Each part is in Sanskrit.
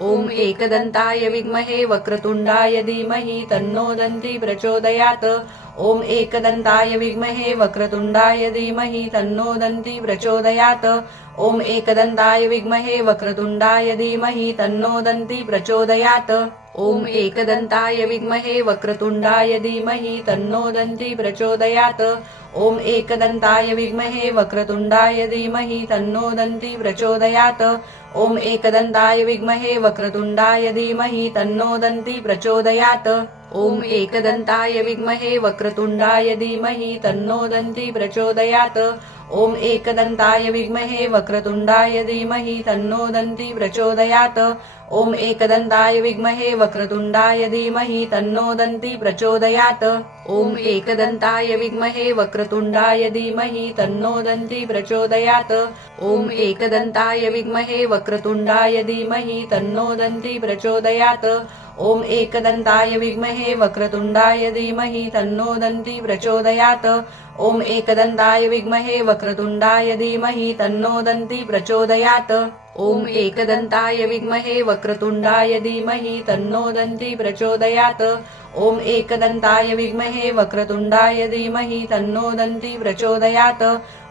ओम एकदन्ताय विद्महे वक्रतुण्डाय धीमहि तन्नो दन्ती प्रचोदयात्। ओम एकदन्ताय विद्महे वक्रतुण्डाय धीमहि तन्नो दन्ती प्रचोदयात्। ओम एकदन्ताय विद्महे वक्रतुण्डाय धीमहि तन्नो दन्ती प्रचोदयात्। ओम एकदन्ताय विद्महे वक्रतुण्डाय धीमहि तन्नो दन्ती प्रचोदयात्। ओम एकदन्ताय विद्महे वक्रतुण्डाय धीमहि तन्नो दन्ती प्रचोदयात्। ओम एकदन्ताय विद्महे वक्रतुण्डाय धीमहि तन्नो दन्ती प्रचोदयात्। ओम एकदन्ताय विद्महे वक्रतुण्डाय धीमहि तन्नो दन्ती प्रचोदयात्। ओम एकदन्ताय विद्महे वक्रतुण्डाय धीमहि तन्नो दन्ती प्रचोदयात्। ओम एकदन्ताय विद्महे वक्रतुण्डाय धीमहि तन्नो दन्ती प्रचोदयात्। ओम एकदन्ताय विद्महे वक्रतुण्डाय धीमहि तन्नो दन्ती प्रचोदयात्। ओम एकदन्ताय विद्महे वक्रतुण्डाय धीमहि तन्नो दन्ती प्रचोदयात्। ओम एकदन्ताय विद्महे वक्रतुण्डाय धीमहि तन्नो दन्ती प्रचोदयात्। ओम एकदन्ताय विद्महे वक्रतुण्डाय धीमहि तन्नो दन्ती प्रचोदयात्। ओम एकदन्ताय विद्महे वक्रतुण्डाय धीमहि तन्नो दन्ती प्रचोदयात्। ओम एकदन्ताय विद्महे वक्रतुण्डाय धीमहि तन्नो दन्ती प्रचोदयात्।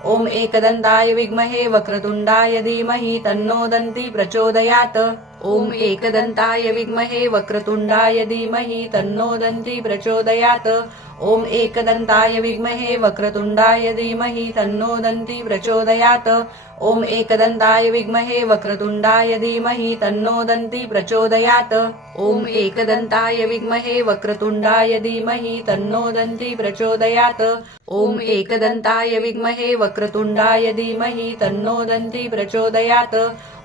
ओम एकदन्ताय विद्महे वक्रतुण्डाय धीमहि तन्नो दन्ती प्रचोदयात्। ओम एकदन्ताय विद्महे वक्रतुण्डाय धीमहि तन्नो दन्ती प्रचोदयात्। ओम एकदन्ताय विद्महे वक्रतुण्डाय धीमहि तन्नो दन्ती प्रचोदयात्। ओम एकदन्ताय विद्महे वक्रतुण्डाय धीमहि तन्नो दन्ती प्रचोदयात्। ओम एकदन्ताय विद्महे वक्रतुण्डाय धीमहि तन्नो दन्ती प्रचोदयात्। ओम एकदन्ताय विद्महे वक्रतुण्डाय धीमहि तन्नो दन्ती प्रचोदयात्। ओम एकदन्ताय विद्महे वक्रतुण्डाय धीमहि तन्नो दन्ती प्रचोदयात्।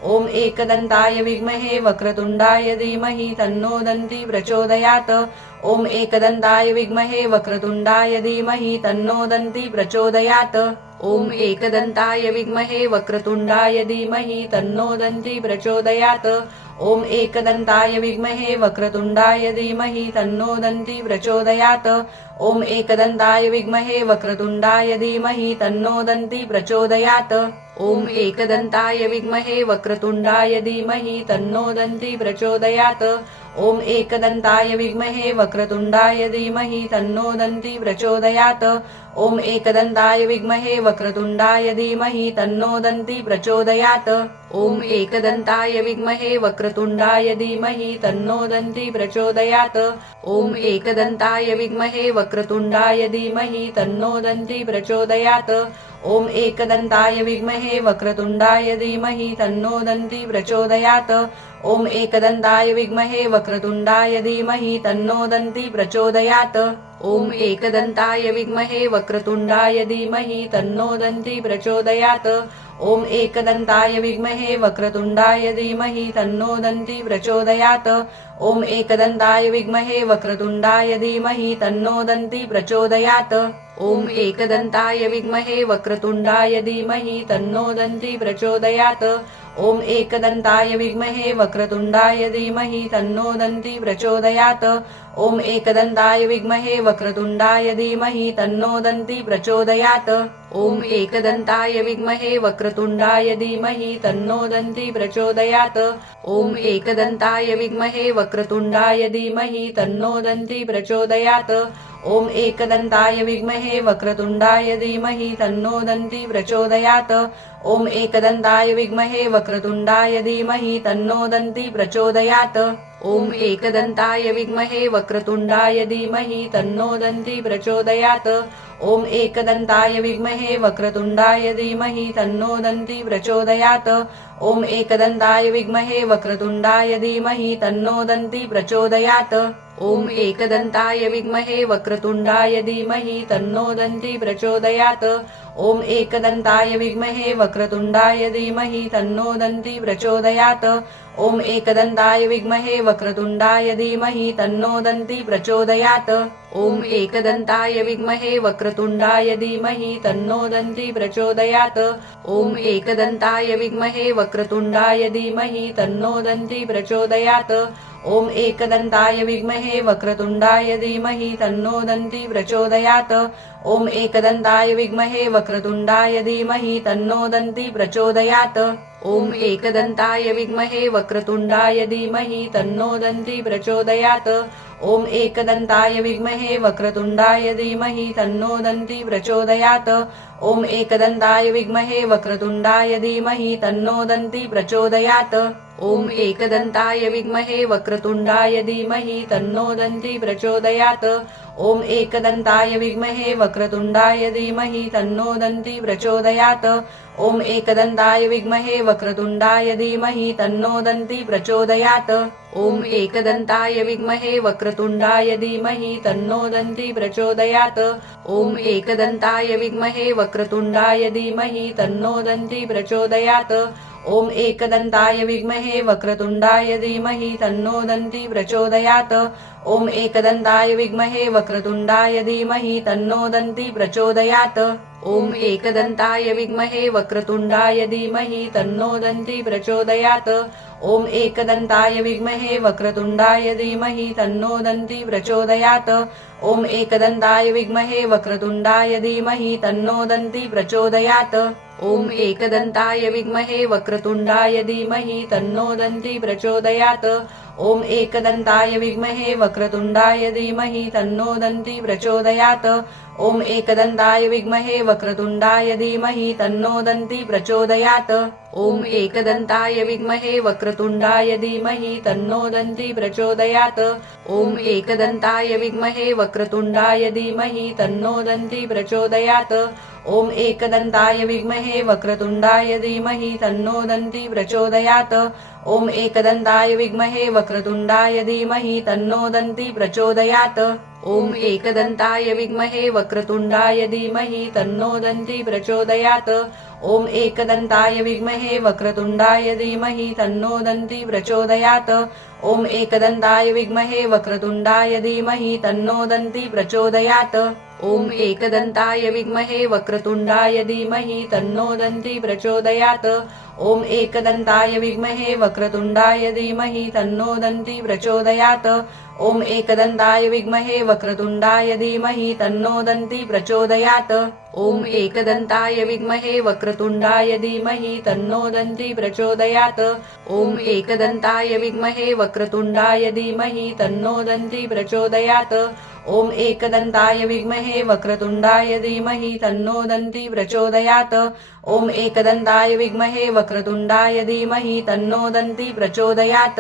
ओम एकदन्ताय विद्महे वक्रतुण्डाय धीमहि तन्नो दन्ती प्रचोदयात्। ओम एकदन्ताय विद्महे वक्रतुण्डाय धीमहि तन्नो दन्ती प्रचोदयात्। ओम एकदन्ताय विद्महे वक्रतुण्डाय धीमहि तन्नो दन्ती प्रचोदयात्। ओम एकदन्ताय विद्महे वक्रतुण्डाय धीमहि तन्नो दन्ती प्रचोदयात्। ओम एकदन्ताय विद्महे वक्रतुण्डाय धीमहि तन्नो दन्ती प्रचोदयात्। ओम एकदन्ताय विद्महे वक्रतुण्डाय धीमहि तन्नो दन्ती प्रचोदयात्। ओम एकदन्ताय विद्महे वक्रतुण्डाय धीमहि तन्नो दन्ती प्रचोदयात्। ओम एकदन्ताय विद्महे वक्रतुण्डाय धीमहि तन्नो दन्ती प्रचोदयात्। ओम एकदन्ताय विद्महे वक्रतुण्डाय धीमहि तन्नो दन्ती प्रचोदयात्। ओम एकदन्ताय विद्महे वक्रतुण्डाय धीमहि तन्नो दन्ती प्रचोदयात्। ओम एकदन्ताय विद्महे वक्रतुण्डाय धीमहि तन्नो दन्ती प्रचोदयात्। ओम एकदन्ताय विद्महे वक्रतुण्डाय धीमहि तन्नो दन्ती प्रचोदयात्। ओम एकदन्ताय विद्महे वक्रतुण्डाय धीमहि तन्नो दन्ती प्रचोदयात्। ओम एकदन्ताय विद्महे वक्रतुण्डाय धीमहि तन्नो दन्ती प्रचोदयात्। ओम एकदन्ताय विद्महे वक्रतुण्डाय धीमहि तन्नो दन्ती प्रचोदयात्। ओम एकदन्ताय विद्महे वक्रतुण्डाय धीमहि तन्नो दन्ती प्रचोदयात्। ओम एकदन्ताय विद्महे वक्रतुण्डाय धीमहि तन्नो दन्ती प्रचोदयात्। ओम एकदन्ताय विद्महे वक्रतुण्डाय धीमहि तन्नो दन्ती प्रचोदयात्। ओम एकदन्ताय विद्महे वक्रतुण्डाय धीमहि तन्नो दन्ती प्रचोदयात्। ओम एकदन्ताय विद्महे वक्रतुण्डाय धीमहि तन्नो दन्ती प्रचोदयात्। ओम एकदन्ताय विद्महे वक्रतुण्डाय धीमहि तन्नो दन्ती प्रचोदयात्। ओम एकदन्ताय विद्महे वक्रतुण्डाय धीमहि तन्नो दन्ती प्रचोदयात्। ओम एकदन्ताय विद्महे वक्रतुण्डाय धीमहि तन्नो दन्ती प्रचोदयात्। ओम एकदन्ताय विद्महे वक्रतुण्डाय धीमहि तन्नो दन्ती प्रचोदयात्। ओम एकदन्ताय विद्महे वक्रतुण्डाय धीमहि तन्नो दन्ती प्रचोदयात्। ओम एकदन्ताय विद्महे वक्रतुण्डाय धीमहि तन्नो दन्ती प्रचोदयात्। ओम एकदन्ताय विद्महे वक्रतुण्डाय धीमहि तन्नो दन्ती प्रचोदयात्। ओम एकदन्ताय विद्महे वक्रतुण्डाय धीमहि तन्नो दन्ती प्रचोदयात्। ओम एकदन्ताय विद्महे वक्रतुण्डाय धीमहि तन्नो दन्ती प्रचोदयात्। ओम एकदन्ताय विद्महे वक्रतुण्डाय धीमहि तन्नो दन्ती प्रचोदयात्। ओम एकदन्ताय विद्महे वक्रतुण्डाय धीमहि तन्नो दन्ती प्रचोदयात्। ॐ एकदन्ताय विद्महे वक्रतुण्डाय धीमहि तन्नो दन्ती प्रचोदयात् ॐ एकदन्ताय विद्महे वक्रतुण्डाय धीमहि तन्नो दन्ती प्रचोदयात् ॐ एकदन्ताय विद्महे वक्रतुण्डाय धीमहि तन्नो दन्ती प्रचोदयात् ॐ एकदन्ताय विद्महे वक्रतुण्डाय धीमहि तन्नो दन्ती प्रचोदयात् ॐ एकदन्ताय विद्महे वक्रतुण्डाय धीमहि तन्नो दन्ती प्रचोदयात् ॐ एकदन्ताय विद्महे वक्रतुण्डाय धीमहि तन्नो दन्ती प्रचोदयात् ॐ एकदन्ताय विद्महे वक्रतुण्डाय धीमहि तन्नो दन्ती प्रचोदयात् ॐ एकदन्ताय विद्महे वक्रतुण्डाय धीमहि तन्नो दन्ती प्रचोदयात् ॐ एकदन्ताय विद्महे वक्रतुण्डाय धीमहि तन्नो दन्ती प्रचोदयात् ॐ एकदन्ताय विद्महे वक्रतुण्डाय धीमहि तन्नो दन्ती प्रचोदयात् ॐ एकदन्ताय विद्महे वक्रतुण्डाय धीमहि तन्नो दन्ती प्रचोदयात् ॐ एकदन्ताय विद्महे वक्रतुण्डाय धीमहि तन्नो दन्ती प्रचोदयात् ॐ एकदन्ताय विद्महे वक्रतुण्डाय धीमहि तन्नो दन्ती प्रचोदयात् ॐ एकदन्ताय विद्महे वक्रतुण्डाय धीमहि तन्नो दन्ती प्रचोदयात् ॐ एकदन्ताय विद्महे वक्रतुण्डाय धीमहि तन्नो दन्ती प्रचोदयात् ॐ एकदन्ताय विद्महे वक्रतुण्डाय धीमहि तन्नो दन्ती प्रचोदयात् ॐ एकदन्ताय विद्महे वक्रतुण्डाय धीमहि तन्नो दन्ती प्रचोदयात् ॐ एकदन्ताय विद्महे वक्रतुण्डाय धीमहि तन्नो दन्ती प्रचोदयात् ॐ एकदन्ताय विद्महे वक्रतुण्डाय धीमहि तन्नो दन्ती प्रचोदयात् ॐ एकदन्ताय विद्महे वक्रतुण्डाय धीमहि तन्नो दन्ती प्रचोदयात् ॐ एकदन्ताय विद्महे वक्रतुण्डाय धीमहि तन्नो दन्ती प्रचोदयात् ॐ एकदन्ताय विद्महे वक्रतुण्डाय धीमहि तन्नो दन्ती प्रचोदयात् ॐ एकदन्ताय विद्महे वक्रतुण्डाय धीमहि तन्नो दन्ती प्रचोदयात् ॐ एकदन्ताय विद्महे वक्रतुण्डाय धीमहि तन्नो दन्ती प्रचोदयात् ॐ एकदन्ताय विद्महे वक्रतुण्डाय धीमहि तन्नो दन्ती प्रचोदयात् ॐ एकदन्ताय विद्महे वक्रतुण्डाय धीमहि तन्नो दन्ती प्रचोदयात् ॐ एकदन्ताय विद्महे वक्रतुण्डाय धीमहि तन्नो दन्ती प्रचोदयात् ॐ एकदन्ताय विद्महे वक्रतुण्डाय धीमहि तन्नो दन्ती प्रचोदयात् ॐ एकदन्ताय विद्महे वक्रतुण्डाय धीमहि तन्नो दन्ती प्रचोदयात् ॐ एकदन्ताय विद्महे वक्रतुण्डाय धीमहि तन्नो दन्ती प्रचोदयात् ॐ एकदन्ताय विद्महे वक्रतुण्डाय धीमहि तन्नो दन्ती प्रचोदयात्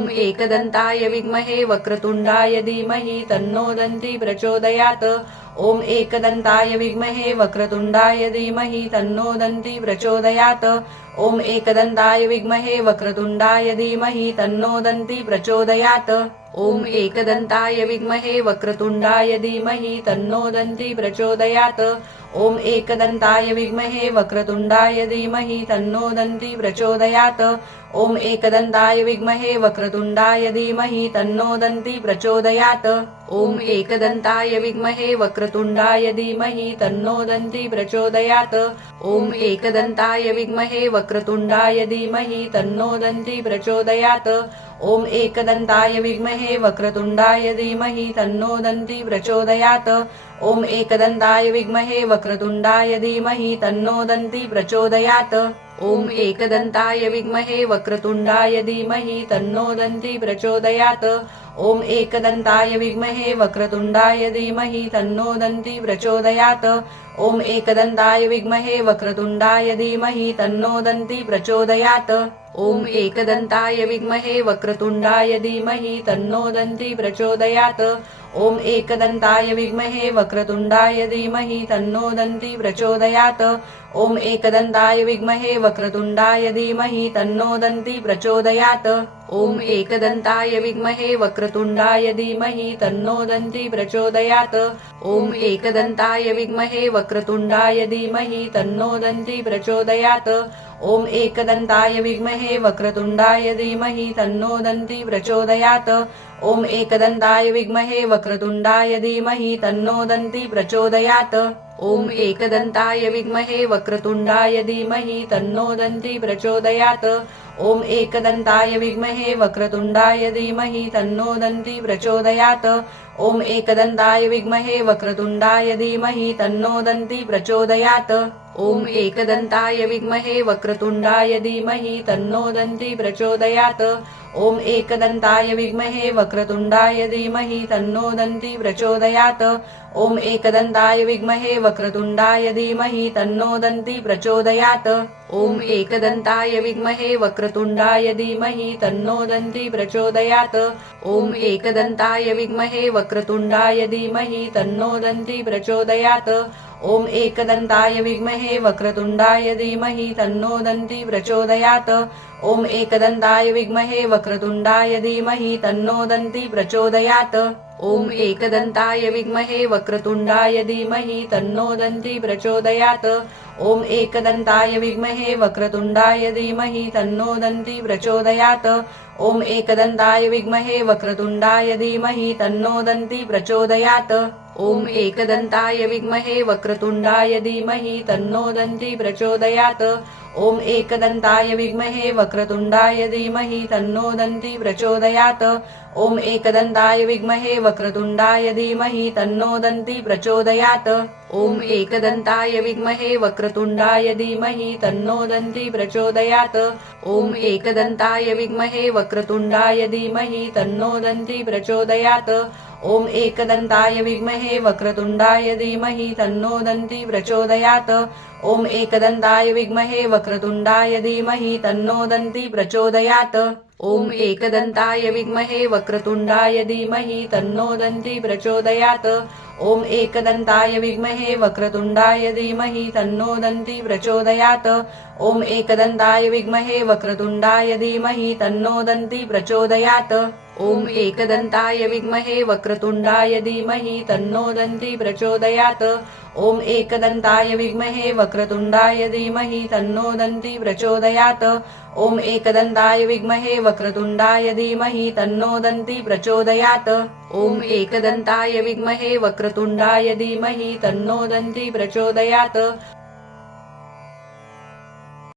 ॐ एकदन्ताय विद्महे वक्रतुण्डाय धीमहि तन्नो दन्ती प्रचोदयात् ॐ एकदन्ताय विद्महे वक्रतुण्डाय धीमहि तन्नो दन्ती प्रचोदयात् ॐ एकदन्ताय विद्महे वक्रतुण्डाय धीमहि तन्नो दन्ती प्रचोदयात् ॐ एकदन्ताय विद्महे वक्रतुण्डाय धीमहि तन्नो दन्ती प्रचोदयात् ॐ एकदन्ताय विद्महे वक्रतुण्डाय धीमहि तन्नो दन्ती प्रचोदयात् ॐ एकदन्ताय विद्महे वक्रतुण्डाय धीमहि तन्नो दन्ती प्रचोदयात् ॐ एकदन्ताय विद्महे वक्रतुण्डाय धीमहि तन्नो दन्ती प्रचोदयात् ॐ एकदन्ताय विद्महे वक्रतुण्डाय धीमहि तन्नो दन्ती प्रचोदयात् ॐ एकदन्ताय विद्महे वक्रतुण्डाय धीमहि तन्नो दन्ती प्रचोदयात् ॐ एकदन्ताय विद्महे वक्रतुण्डाय धीमहि तन्नो दन्ती प्रचोदयात् ॐ एकदन्ताय विद्महे वक्रतुण्डाय धीमहि तन्नो दन्ती प्रचोदयात् ॐ एकदन्ताय विद्महे वक्रतुण्डाय धीमहि तन्नो दन्ती प्रचोदयात् ॐ एकदन्ताय विद्महे वक्रतुण्डाय धीमहि तन्नो दन्ती प्रचोदयात् ॐ एकदन्ताय विद्महे वक्रतुण्डाय धीमहि तन्नो दन्ती प्रचोदयात् ॐ एकदन्ताय विद्महे वक्रतुण्डाय धीमहि तन्नो दन्ती प्रचोदयात् ॐ एकदन्ताय विद्महे वक्रतुण्डाय धीमहि तन्नो दन्ती प्रचोदयात् ॐ एकदन्ताय विद्महे वक्रतुण्डाय धीमहि तन्नो दन्ती प्रचोदयात् ॐ एकदन्ताय विद्महे वक्रतुण्डाय धीमहि तन्नो दन्ती प्रचोदयात् ॐ एकदन्ताय विद्महे वक्रतुण्डाय धीमहि तन्नो दन्ती प्रचोदयात् ॐ एकदन्ताय विद्महे वक्रतुण्डाय धीमहि तन्नो दन्ती प्रचोदयात् ॐ एकदन्ताय विद्महे वक्रतुण्डाय धीमहि तन्नो दन्ती प्रचोदयात् ॐ एकदन्ताय विद्महे वक्रतुण्डाय धीमहि तन्नो दन्ती प्रचोदयात् ॐ एकदन्ताय विद्महे वक्रतुण्डाय धीमहि तन्नो दन्ती प्रचोदयात् ॐ एकदन्ताय विद्महे वक्रतुण्डाय धीमहि तन्नो दन्ती प्रचोदयात् ॐ एकदन्ताय विद्महे वक्रतुण्डाय धीमहि तन्नो दन्ती प्रचोदयात् ॐ एकदन्ताय विद्महे वक्रतुण्डाय धीमहि तन्नो दन्ती प्रचोदयात् ॐ एकदन्ताय विद्महे वक्रतुण्डाय धीमहि तन्नो दन्ती प्रचोदयात् ॐ एकदन्ताय विद्महे वक्रतुण्डाय धीमहि तन्नो दन्ती प्रचोदयात् ॐ एकदन्ताय विद्महे वक्रतुण्डाय धीमहि तन्नो दन्ती प्रचोदयात् ॐ एकदन्ताय विद्महे वक्रतुण्डाय धीमहि तन्नो दन्ती प्रचोदयात् ॐ एकदन्ताय विद्महे वक्रतुण्डाय धीमहि तन्नो दन्ती प्रचोदयात् ॐ एकदन्ताय विद्महे वक्रतुण्डाय धीमहि तन्नो दन्ती प्रचोदयात् ॐ एकदन्ताय विद्महे वक्रतुण्डाय धीमहि तन्नो दन्ती प्रचोदयात् ॐ एकदन्ताय विद्महे वक्रतुण्डाय धीमहि तन्नो दन्ती प्रचोदयात् ॐ एकदन्ताय विद्महे वक्रतुण्डाय धीमहि तन्नो दन्ती प्रचोदयात् ॐ एकदन्ताय विद्महे वक्रतुण्डाय धीमहि तन्नो दन्ती प्रचोदयात् ॐ एकदन्ताय विद्महे वक्रतुण्डाय धीमहि तन्नो दन्ती प्रचोदयात् ॐ एकदन्ताय विद्महे वक्रतुण्डाय धीमहि तन्नो दन्ती प्रचोदयात् ॐ एकदन्ताय विद्महे वक्रतुण्डाय धीमहि तन्नो दन्ती प्रचोदयात् ॐ एकदन्ताय विद्महे वक्रतुण्डाय धीमहि तन्नो दन्ती प्रचोदयात् ॐ एकदन्ताय विद्महे वक्रतुण्डाय धीमहि तन्नो दन्ती प्रचोदयात् ॐ एकदन्ताय विद्महे वक्रतुण्डाय धीमहि तन्नो दन्ती प्रचोदयात् ॐ एकदन्ताय विद्महे वक्रतुण्डाय धीमहि तन्नो दन्ती प्रचोदयात् ॐ एकदन्ताय विद्महे वक्रतुण्डाय धीमहि तन्नो दन्ती प्रचोदयात् ॐ एकदन्ताय विद्महे वक्रतुण्डाय धीमहि तन्नो दन्ती प्रचोदयात् ॐ एकदन्ताय विद्महे वक्रतुण्डाय धीमहि तन्नो दन्ती प्रचोदयात्